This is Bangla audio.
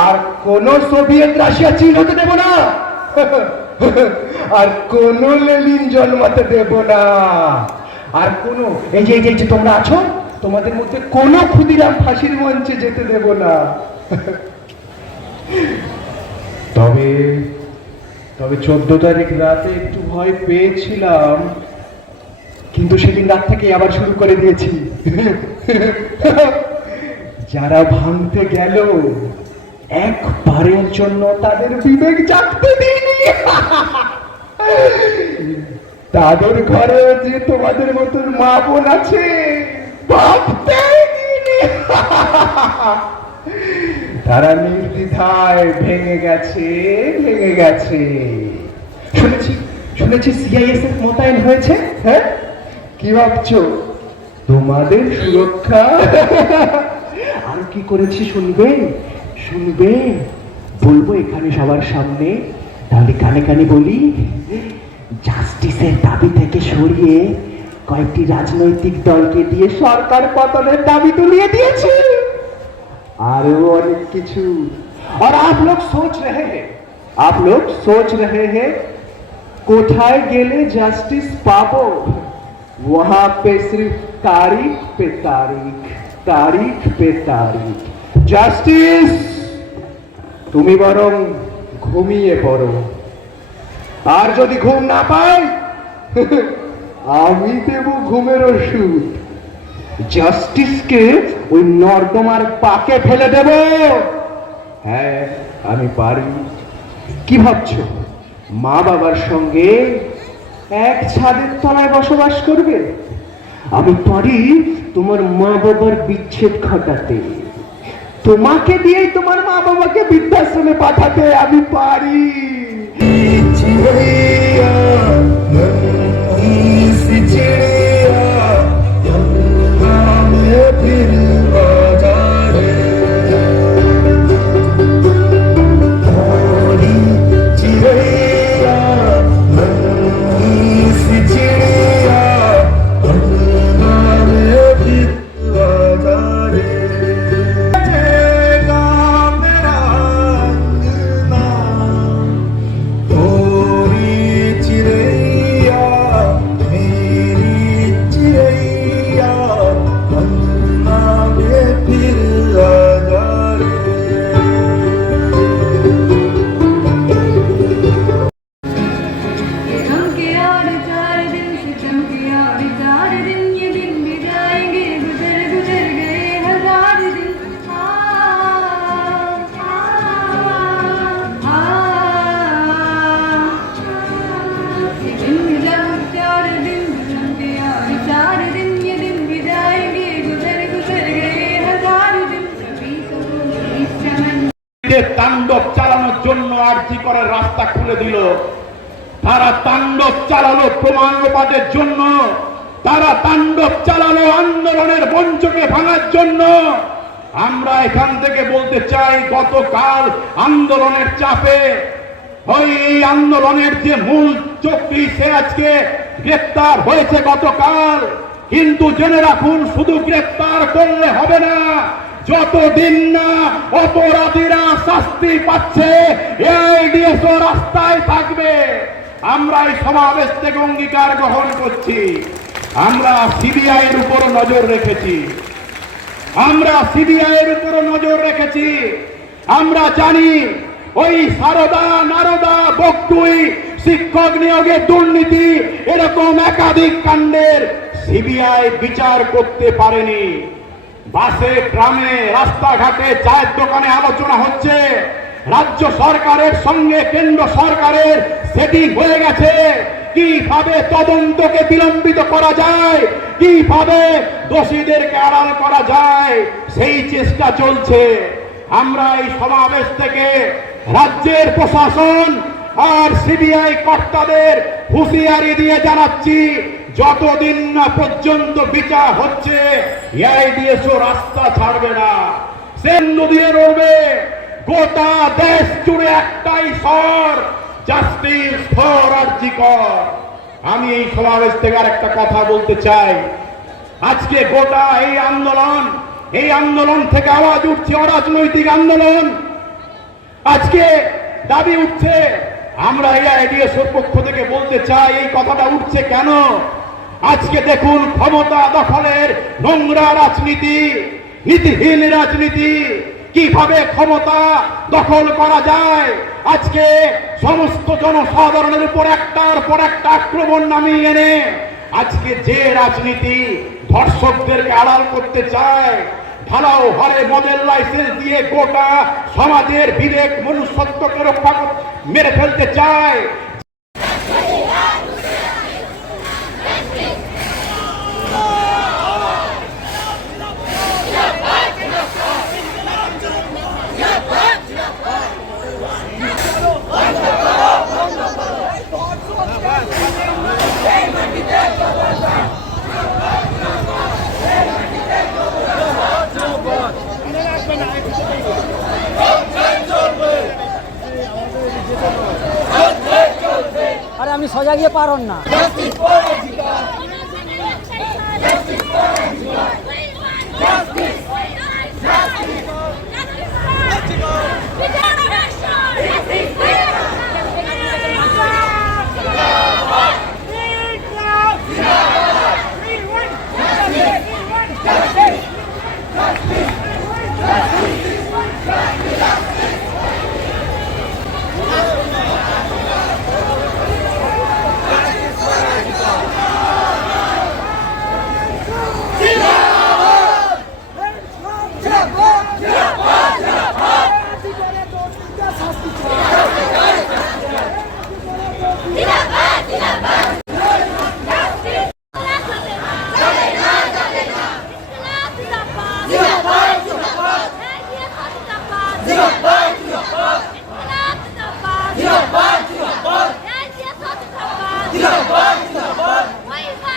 আর কোন সোভিয়েত রাশিয়া চীন হতে দেব না, আর কোন লেনিন জন্মাতে দেব না, আর কোন এই যে তোমরা আছো, তোমাদের মধ্যে কোন ক্ষুদিরাম ফাঁসির মঞ্চে যেতে দেব না। তবে তবে 14 তারিখ রাতে একটু ভয় পেয়েছিলাম, কিন্তু সেদিন রাত থেকে আবার শুরু করে দিয়েছি। যারা ভাঙতে গেল একবারের জন্য তাদের বিবেক জাগতে দিইনি। তাদের ঘরে যে তোমাদের মতন মা বোন আছে ভাবতে দিইনি। তারা নির্দ্বিধায় ভেঙে গেছে। শুনেছি সিআইএসএফ মোতায়েন হয়েছে। হ্যাঁ, কি ভাবছো তোমাদের সুরক্ষা? আর কি করেছি শুনবে বলবো এখানে সবার সামনে, তাহলে কানে কানে বলি। জাস্টিসের দাবি থেকে সরিয়ে কয়েকটি রাজনৈতিক দলকে দিয়ে সরকার পতনের দাবি তুলিয়ে দিয়েছে, আরো অনেক কিছু। और आप लोग सोच रहे हैं কোথায় গেলে জাস্টিস পাবো? वहां पे सिर्फ तारीख पे तारीख। জাস্টিস তুমি বরং ঘুমিয়ে পড়ো, আর যদি ঘুম না পাই আমি দেব ঘুমের ওষুধ। জাস্টিসকে ওই নর্দমার পাকে ফেলে দেব। হ্যাঁ, আমি পারি। কি ভাবছো মা বাবার সঙ্গে এক ছাদের তলায় বসবাস করবে? আমি পারি তোমার মা বাবার বিচ্ছেদ ঘটাতে, তোমাকে দিয়েই তোমার মা বাবাকে বৃদ্ধাশ্রমে পাঠাতে আমি পারি। তাণ্ডব চালানোর জন্য আরজি করে রাস্তা খুলে দিল। তারা তাণ্ডব চালালো প্রমাণ লোপাটের জন্য, তারা তাণ্ডব চালালো আন্দোলনের মঞ্চকে ভাঙার জন্য। আমরা এখান থেকে বলতে চাই, গতকাল আন্দোলনের চাপে ওই আন্দোলনের যে মূল চক্রী সে আজকে গ্রেপ্তার হয়েছে গতকাল। কিন্তু জেনে রাখুন, শুধু গ্রেপ্তার করলে হবে না, যতদিন না অপরাধীরা শাস্তি পাচ্ছে এআইডিএসও রাস্তায় থাকবে। আমরা এই সমাবেশ থেকে অঙ্গীকার গ্রহণ করছি। আমরা সিবিআই এর উপর নজর রেখেছি। আমরা জানি ওই সারদা নারদা বকটুই শিক্ষক নিয়োগের দুর্নীতি, এরকম একাধিক কাণ্ডের সিবিআই বিচার করতে পারেনি। বাসে, ট্রামে, রাস্তাঘাটে, চায়ের দোকানে আলোচনা হচ্ছে। রাজ্য সরকারের সঙ্গে কেন্দ্র সরকারের সেটিং হয়ে গেছে। কিভাবে তদন্তকে বিলম্বিত করা যায়, কিভাবে দোষীদেরকে আড়াল করা যায়, সেই চেষ্টা চলছে। আমরা এই সমাবেশ থেকে রাজ্যের প্রশাসন আর সিবিআই কর্তাদের হুঁশিয়ারি দিয়ে জানাচ্ছি, যতদিন না পর্যন্ত বিচার হচ্ছে এআইডিএসও রাস্তা ছাড়বে না, সেন্দু দিয়ে লড়বে। গোটা দেশ জুড়ে একটাই স্বর, জাস্টিস ফর আরজি কর। আমি এই সমাবেশ থেকে আর একটা কথা বলতে চাই। আজকে গোটা এই আন্দোলন থেকে আওয়াজ উঠছে অরাজনৈতিক আন্দোলন। আজকে দাবি উঠছে, আমরা এআইডিএসের পক্ষ থেকে বলতে চাই এই কথাটা উঠছে কেন? আজকে দেখুন ক্ষমতা দখলের নোংরা রাজনীতি, নীতিহীন রাজনীতি, কিভাবে ক্ষমতা দখল করা যায়। আজকে সমস্ত জনসাধারণের উপর একটার পর একটা আক্রমণ নামিয়ে এনে আজকে যে রাজনীতি ধর্ষকদেরকে আড়াল করতে চায়, ঢালাও হারে মদের লাইসেন্স দিয়ে গোটা সমাজের বিবেক মনুষ্যত্বকে রক্ষা মেরে ফেলতে চায়। আরে আমি সোজা গিয়ে পারন না। Why